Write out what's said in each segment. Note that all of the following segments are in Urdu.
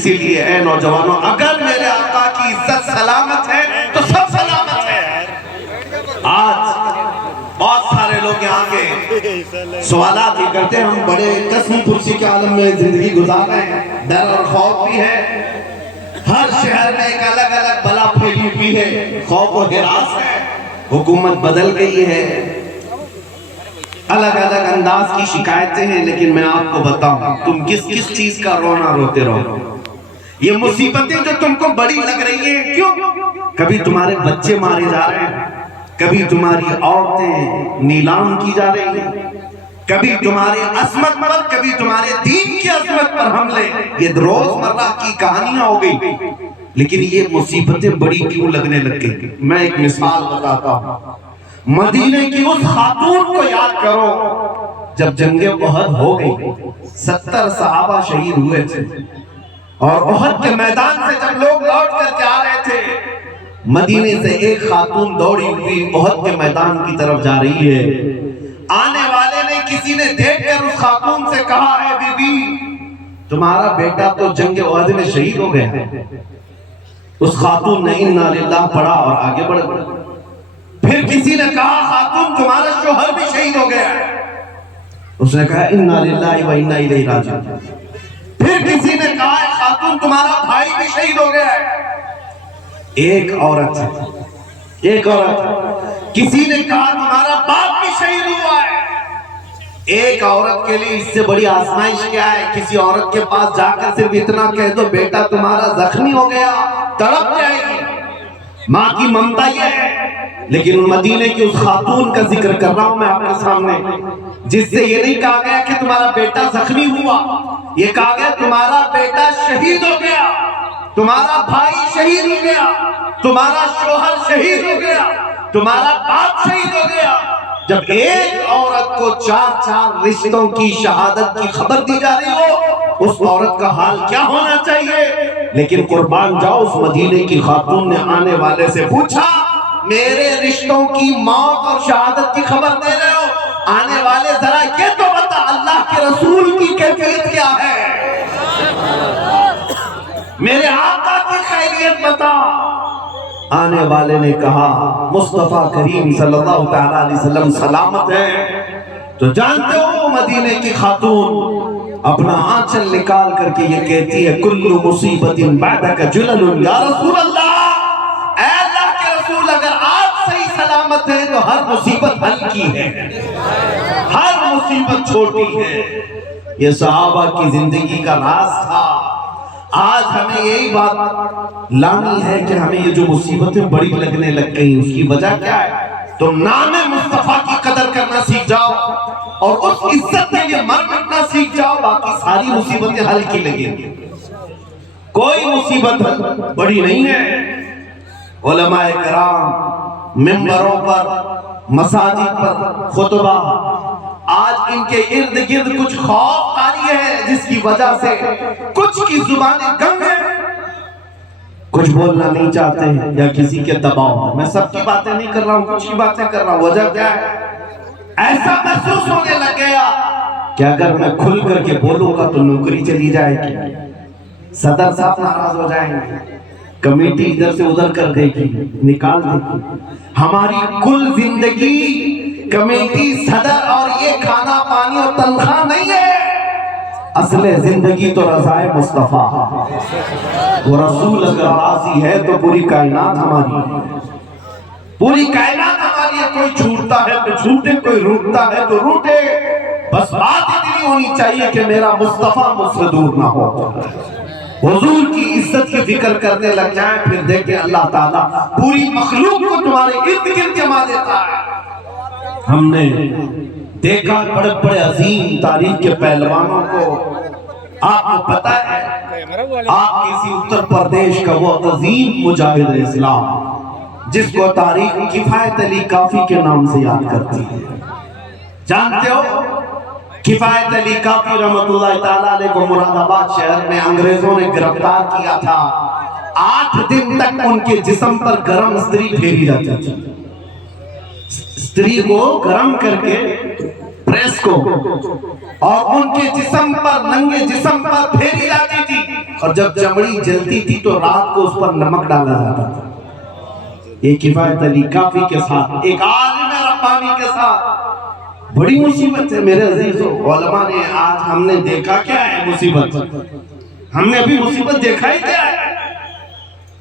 اسی لیے اے نوجوانوں، اگر میرے آقا کی عزت سلامت ہے تو سب سلامت ہے۔ آج بہت سارے لوگ یہاں کے سوالات یہ کرتے ہیں، ہم بڑے قسم پرسی کے عالم میں زندگی گزار رہے ہیں، ڈر اور خوف بھی ہے، ہر شہر میں ایک الگ الگ بلا پھیلی ہوئی ہے، خوف و ہراس ہے، حکومت بدل گئی ہے، الگ الگ انداز کی شکایتیں ہیں، لیکن میں آپ کو بتاؤں تم کس کس چیز کا رونا روتے رہو؟ یہ مصیبتیں جو تم کو بڑی لگ رہی ہیں، کیوں؟ کبھی تمہارے بچے مارے جا رہے ہیں، کبھی تمہاری عورتیں نیلام کی جا رہی ہیں، کبھی تمہاری عصمت پر، کبھی تمہارے دین کی عصمت پر حملے، یہ روزمرہ کی کہانیاں ہو گئی، لیکن یہ مصیبتیں بڑی کیوں لگنے لگ گئی؟ میں ایک مثال بتاتا ہوں، مدینے کی اس خاتون کو یاد کرو جب جنگ احد ہو گئی، 70 صحابہ شہید ہوئے تھے، اور احد کے میدان سے جب لوگ لوٹ کر کے آ رہے تھے، مدینے سے ایک خاتون دوڑی ہوئی احد کے میدان کی طرف جا رہی ہے، آنے والے نے کسی نے دیکھ کر اس خاتون سے کہا، اے بی بی تمہارا بیٹا تو جنگ احد میں شہید ہو گیا۔ اس خاتون نے انا للہ پڑھا اور آگے بڑھ گئی۔ پھر کسی نے کہا، خاتون تمہارا شوہر بھی شہید ہو گیا ہے۔ اس نے کہا، انا للہ و انا الیہ راجعون۔ پھر کسی نے کہا، خاتون تمہارا بھائی بھی شہید ہو گیا ہے۔ ایک عورت، کسی نے کہا تمہارا باپ بھی شہید ہوا ہے۔ ایک عورت کے لیے اس سے بڑی آزمائش کیا ہے؟ کسی عورت کے پاس جا کر صرف اتنا کہہ دو، بیٹا تمہارا زخمی ہو گیا، تڑپ جائے گی، ماں کی ممتا یہ ہے۔ لیکن مدینے کی اس خاتون کا ذکر کر رہا ہوں میں آپ کے سامنے، جس سے یہ نہیں کہا گیا کہ تمہارا بیٹا زخمی ہوا، یہ کہا گیا تمہارا بیٹا شہید ہو گیا، تمہارا بھائی شہید ہو گیا، تمہارا شوہر شہید ہو گیا، تمہارا باپ شہید ہو گیا۔ جب ایک عورت کو 4 رشتوں کی شہادت کی خبر دی جا رہی ہو، اس عورت کا حال کیا ہونا چاہیے؟ لیکن قربان جاؤ، اس مدینے کی خاتون نے آنے والے سے پوچھا، میرے رشتوں کی موت اور شہادت کی خبر دے رہے ہو، آنے والے ذرا یہ تو بتا اللہ کے رسول کی کیفیت کیا ہے، میرے آقا کی خیریت بتا۔ آنے والے نے کہا، مصطفیٰ کریم صلی اللہ تعالیٰ علیہ وسلم سلامت ہے۔ تو جانتے ہو مدینے کی خاتون اپنا آنچل نکال کر کے یہ کہتی ہے، کل مصیبت بعدک جلل یا رسول اللہ، اے اللہ کے رسول اگر آپ صحیح سلامت ہیں تو ہر مصیبت ہلکی ہے، ہر مصیبت چھوٹی ہے۔ یہ صحابہ کی زندگی کا راز تھا۔ آج ہمیں یہی بات لانی ہے کہ ہمیں یہ جو مصیبتیں بڑی لگنے لگ گئی، اس کی وجہ کیا ہے؟ تم نام مصطفیٰ کی قدر کرنا سیکھ جاؤ اور اس عزت کے لیے مر مٹنا سیکھ جاؤ، باقی ساری مصیبتیں ہلکی لگیں گی۔ کوئی مصیبت بڑی نہیں ہے۔ علماء کرام منبروں پر، مساجد پر خطبہ، آج ان کے ارد گرد کچھ خوف طاری ہے، جس کی وجہ سے کچھ کی زبانیں گنگ ہیں، کچھ بولنا نہیں چاہتے ہیں یا کسی کے دباؤ۔ میں سب کی باتیں نہیں کر رہا ہوں، کچھ کی باتیں کر رہا ہوں۔ وجہ کیا ہے؟ ایسا محسوس ہونے لگ گیا کہ اگر میں کھل کر کے بولوں گا تو نوکری چلی جائے گی، صدر صاحب ناراض ہو جائیں گے، کمیٹی ادھر سے ادھر کر دے گی، نکال دے گی۔ ہماری کل زندگی کمیٹی، صدر اور یہ کھانا پانی اور تنخواہ نہیں ہے، اصل زندگی تو رضائے مصطفیٰ۔ وہ رسول اگر راضی ہے تو پوری کائنات ہماری ہے، پوری کائنات ہماری ہے۔ کوئی چھوٹتا ہے تو چھوٹے، کوئی روٹتا ہے تو روٹے، بس بات اتنی ہونی چاہیے کہ میرا مصطفیٰ مجھ سے دور نہ ہو۔ حضور کی عزت کی فکر کرنے لگ جائیں، پھر دیکھیں اللہ تعالیٰ پوری مخلوق کو تمہارے ارد گرد جما دیتا ہے۔ ہم نے دیکھا بڑے بڑے عظیم تاریخ کے پہلوانوں کو، آپ کو پتا ہے آپ کسی اتر پردیش کا وہ عظیم مجاہد اسلام جس کو تاریخ کفایت علی کافی کے نام سے یاد کرتی ہے، جانتے ہو کفایت علی کافی رحمت اللہ تعالیٰ علیہ کو مراد آباد شہر میں انگریزوں نے گرفتار کیا تھا۔ 8 دن تک ان کے جسم پر گرم استری پھیری جاتی تھی، استری کو گرم کر کے پریس کو، اور ان کے جسم پر، ننگے جسم پر پھیری جاتی تھی۔ اور جب چمڑی جلتی تھی تو رات کو اس پر نمک ڈالا جاتا تھا. یہ کفایت علی کافی کے ساتھ ایک عالم ربانی کے ساتھ بڑی مصیبت ہے میرے عزیزو. علماء نے آج ہم نے دیکھا کیا ہے مصیبت؟ ہم نے ابھی مصیبت دیکھا ہی کیا ہے؟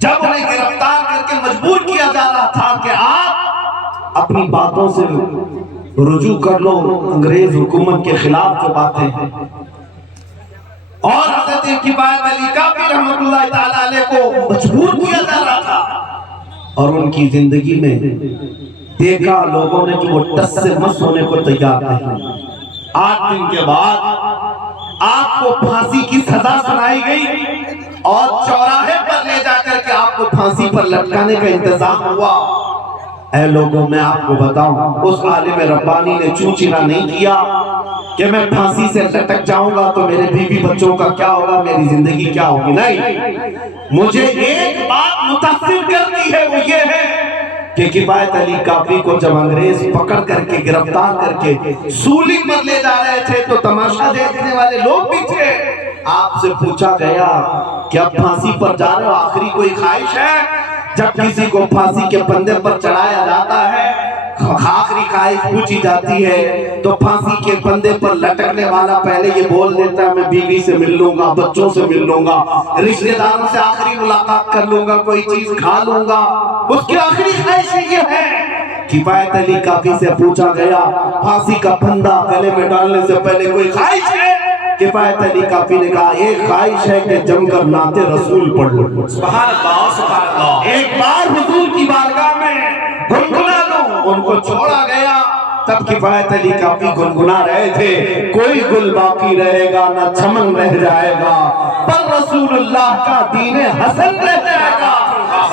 جب انہیں گرفتار کر کے مجبور کیا جا رہا تھا کہ آپ اپنی باتوں سے رجوع کر لو انگریز حکومت کے خلاف جو باتیں ہیں، اور حضرت کفایت علی کافی رحمت اللہ تعالیٰ علیہ کو مجبور کیا جا رہا تھا، اور ان کی زندگی میں دیکھا لوگوں نے کہ وہ ٹس سے مس ہونے کو تیار نہیں. 8 دن کے بعد آپ کو پھانسی کی سزا سنائی گئی اور چوراہے پر لے جا کر کے آپ کو پھانسی پر لٹکانے کا انتظام ہوا. اے لوگوں میں آپ کو بتاؤں اس عالم ربانی نے چوچلا نہیں کیا کہ میں پھانسی سے لٹک جاؤں گا تو میرے بیوی بچوں کا کیا ہوگا، میری زندگی کیا ہوگی. نہیں، مجھے ایک بات متاثر کرتی ہے، وہ یہ ہے کہ کفایت علی کافی کو جب انگریز پکڑ کر کے گرفتار کر کے سولی پر لے جا رہے تھے تو تماشا دیکھنے والے لوگ بھی تھے. آپ سے پوچھا گیا کہ اب پھانسی پر جا رہے ہو، آخری کوئی خواہش ہے؟ جب کسی کو پھانسی کے پندے پر چڑھایا جاتا ہے آخری خواہش پوچھی جاتی ہے تو پھانسی کے پندے پر لٹکنے والا پہلے یہ بول دیتا ہے میں بیوی سے مل لوں گا، بچوں سے مل لوں گا، رشتہ داروں سے آخری ملاقات کر لوں گا، کوئی چیز کھا لوں گا. اس کی آخری خواہش یہ ہے. کفایت علی کافی سے پوچھا گیا پھانسی کا پھندا گلے میں ڈالنے سے پہلے کوئی خواہش ہے؟ کفایت علی کافی نے کہا ایک خواہش ہے کہ جم کر نعت رسول پڑھ لوں. سبحان اللہ سبحان اللہ. ایک بار حضور کی بارگاہ میں گنگنا لوں. ان کو چھوڑا گیا. تب کفایت علی کافی گنگنا رہے تھے کوئی گل باقی رہے گا نہ چمن رہ جائے گا، پر رسول اللہ کا دین حسن رہ جائے گا.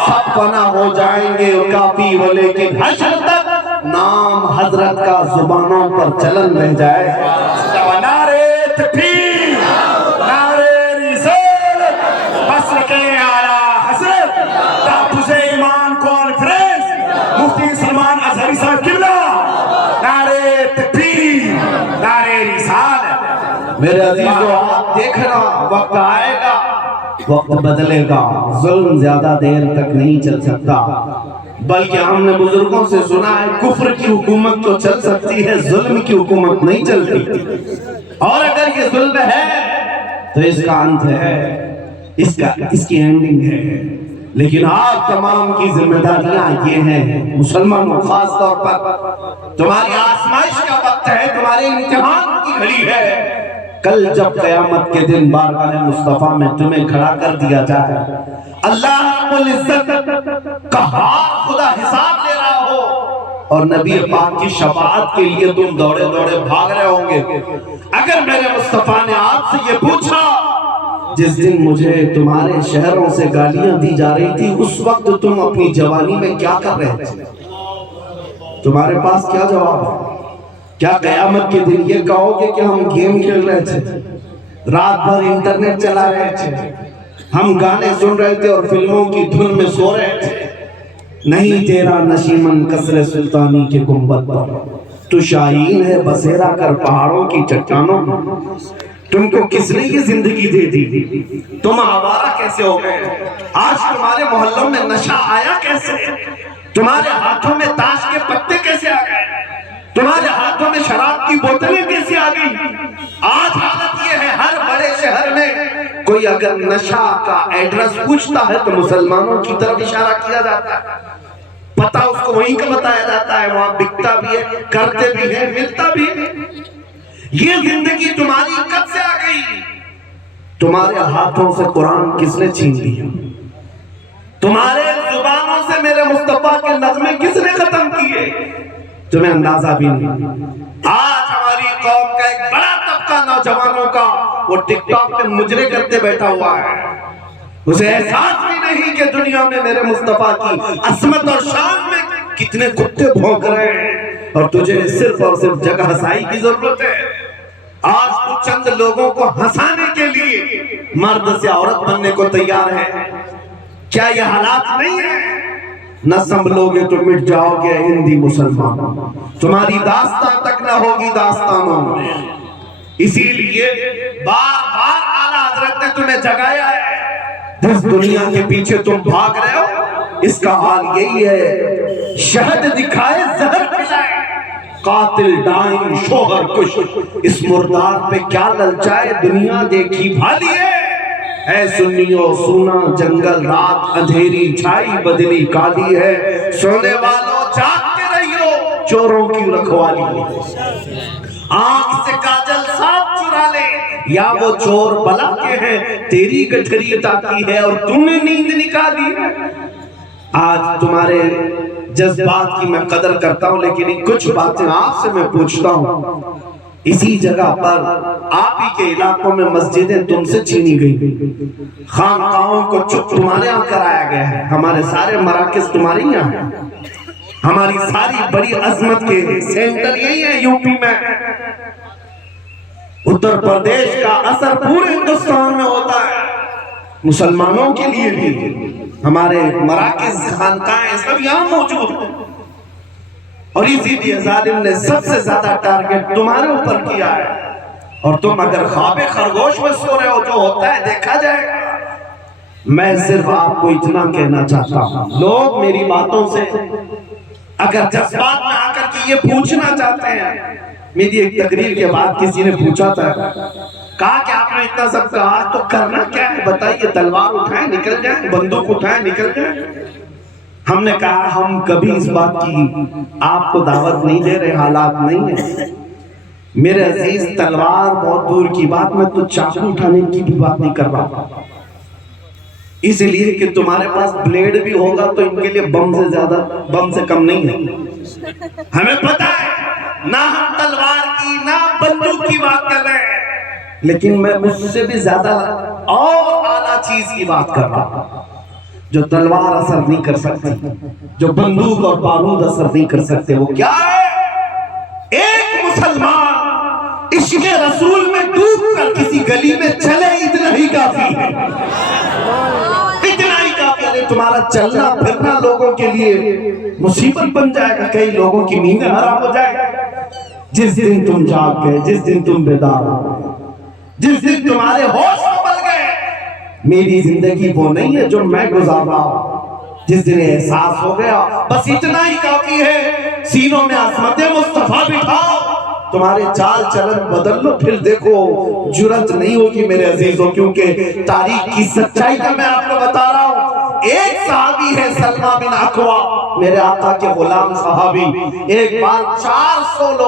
سب فنا ہو جائیں گے کافی ولیکن حشر تک نام حضرت کا زبانوں پر چلن رہ جائے گا. نعرے تکبیر، نعرے رسالت، بصر کے اعلیٰ حضرت تحفظ ایمان کانفرنس مفتی سلمان اظہری صاحب قبلہ. نعرے تکبیر، نعرے رسالت. میرے عزیزو آپ دیکھنا وقت آئے گا، وقت بدلے گا. ظلم زیادہ دیر تک نہیں چل سکتا، بلکہ ہم نے بزرگوں سے سنا ہے کفر کی حکومت تو چل سکتی ہے، ظلم کی حکومت نہیں چلتی. اور اگر یہ ظلم ہے تو اس کا انت ہے، اس کی اینڈنگ ہے. لیکن آپ تمام کی ذمہ داریاں یہ ہیں مسلمانوں، خاص طور پر تمہاری آزمائش کا وقت ہے، تمہارے امتحان کی گھڑی ہے. کل جب قیامت کے دن بارگاہ مصطفیٰ میں تمہیں کھڑا کر دیا جائے، اللہ رب العزت قہار خدا حساب لے رہا ہو اور نبی پاک کی شفاعت کے لیے تم دوڑے دوڑے بھاگ رہے ہوں گے. اگر میرے مصطفیٰ نے آپ سے یہ پوچھا جس دن مجھے تمہارے شہروں سے گالیاں دی جا رہی تھی اس وقت تم اپنی جوانی میں کیا کر رہے تھے، تمہارے پاس کیا جواب ہے؟ کیا قیامت کے دن یہ کہو گے کہ ہم گیم کھیل رہے تھے، رات بھر انٹرنیٹ چلا رہے تھے، ہم گانے سن رہے تھے اور فلموں کی دھن میں سو رہے تھے؟ نہیں، تیرا نشیمن قصر سلطانی کے گنبد پر، تو شاہین ہے بسیرا کر پہاڑوں کی چٹانوں میں. تم کو کس نے یہ زندگی دے دی؟ تم آوارہ کیسے ہو گئے؟ آج تمہارے محلوں میں نشہ آیا کیسے؟ تمہارے ہاتھوں میں تاش کے پتے کیسے آ گئے؟ تمہارے ہاتھوں میں شراب کی بوتلیں کیسے آ گئی؟ آج حالت یہ ہے ہر بڑے شہر میں کوئی اگر نشہ کا ایڈریس پوچھتا ہے تو مسلمانوں کی طرف اشارہ کیا جاتا ہے، پتہ اس کو وہیں کا بتایا جاتا ہے، وہاں بکتا بھی ہے، کرتے بھی ہیں، ملتا بھی ہے. یہ زندگی تمہاری کب سے آ گئی؟ تمہارے ہاتھوں سے قرآن کس نے چھین لیا؟ تمہارے زبانوں سے میرے مصطفیٰ کے نغمے کس نے ختم کیے؟ تمہیں اندازہ بھی نہیں. آج ہماری قوم کا ایک بڑا طبقہ نوجوانوں کا وہ ٹک ٹاک پہ مجرے کرتے بیٹھا ہوا ہے، اسے احساس بھی نہیں کہ دنیا میں میرے مصطفیٰ کی عظمت اور شان میں کتنے کتے بھونک رہے ہیں اور تجھے صرف اور صرف جگہ ہسائی کی ضرورت ہے. آج تو چند لوگوں کو ہنسانے کے لیے مرد سے عورت بننے کو تیار ہے. کیا یہ حالات نہیں ہے؟ نہ سنبھلو گے تو مٹ جاؤ گے ہندی مسلمان، تمہاری داستان تک نہ ہوگی داستانوں. اسی لیے بار بار اعلیٰ حضرت نے تمہیں جگایا ہے جس دنیا کے پیچھے تم بھاگ رہے ہو اس کا حال یہی ہے، شہد دکھائے زہر پلائے، قاتل ڈائیں شوہر کش، اس مردار پہ کیا للچائے، دنیا دیکھی بھالی ہے۔ اے سنیو سونا جنگل رات اندھیری چھائی بدلی کالی ہے، سونے والوں جاگتے رہیو چوروں کی رکھوالی ہے۔ آنکھ سے کاجل ساتھ چرا لے، یا وہ چور بلا کے ہیں تیری گٹھری تاکی ہے اور تم نے نیند نکالی ہے۔ آج تمہارے جذبات کی میں قدر کرتا ہوں، لیکن کچھ باتیں آپ سے میں پوچھتا ہوں۔ اسی جگہ پر آپ ہی کے علاقوں میں مسجدیں تم سے چھینی گئی، خانقاہوں کو چپ تمہارے یہاں کرایا گیا ہے، ہمارے سارے مراکز تمہارے یہاں ہیں، ہماری ساری بڑی عظمت کے سینٹر یہی ہے یو پی میں۔ اتر پردیش کا اثر پورے ہندوستان میں ہوتا ہے، مسلمانوں کے لیے بھی ہمارے مراکز خانقاہیں سب یہاں موجود ہیں، اور اسی لیے ظالم نے سب سے زیادہ ٹارگٹ تمہارے اوپر کیا ہے، اور تم اگر خواب خرگوش میں سو رہے ہو جو ہوتا ہے دیکھا جائے گا۔ میں صرف آپ کو اتنا کہنا چاہتا ہوں، لوگ میری باتوں سے اگر جذبات میں آ کر کے یہ پوچھنا چاہتے ہیں، میری ایک تقریر کے بعد کسی نے پوچھا تھا، کہا کہ آپ نے اتنا سب کہا تو کرنا کیا ہے بتائیے، تلوار اٹھائیں نکل جائیں، بندوق اٹھائیں نکل جائیں۔ ہم نے کہا ہم کبھی اس بات کی آپ کو دعوت نہیں دے رہے، حالات نہیں ہیں میرے عزیز، تلوار بہت دور کی بات، میں تو چاقو اٹھانے کی بھی بات نہیں کر رہا، اس لیے کہ تمہارے پاس بلیڈ بھی ہوگا تو ان کے لیے بم سے زیادہ بم سے کم نہیں ہے۔ ہمیں پتہ ہے نہ ہم تلوار کی نہ بندوق کی بات کر رہے ہیں، لیکن میں اس سے بھی زیادہ اور اعلیٰ چیز کی بات کر رہا ہوں جو تلوار اثر نہیں کر سکتی، جو بندوق اور بارود اثر نہیں کر سکتے۔ وہ کیا ہے؟ ایک مسلمان عشق رسول میں ڈوب کر کسی گلی میں چلے، اتنا ہی کافی ہے، اتنا ہی کافی ہے۔ تمہارا چلنا پھرنا لوگوں کے لیے مصیبت بن جائے گا، کئی لوگوں کی نیندیں حرام ہو جائے گا۔ جس دن تم جاگ گئے، جس دن تم بیدار ہو، جس دن تمہارے ہوش بدل گئے، میری زندگی وہ نہیں ہے جو میں گزار رہا ہوں، جس دن احساس ہو گیا بس اتنا ہی کافی ہے، سینوں میں عظمت مصطفیٰ بٹھاؤ، تمہارے چال چلن بدل لو، پھر دیکھو جرت نہیں ہوگی میرے عزیزوں، کیونکہ تاریخ کی سچائی کا میں آپ کو بتا رہا ہوں۔ ایک صحابی ہے سلمہ بن اکوع، میرے آقا کے غلام صحابی، ایک بار 400 لوگ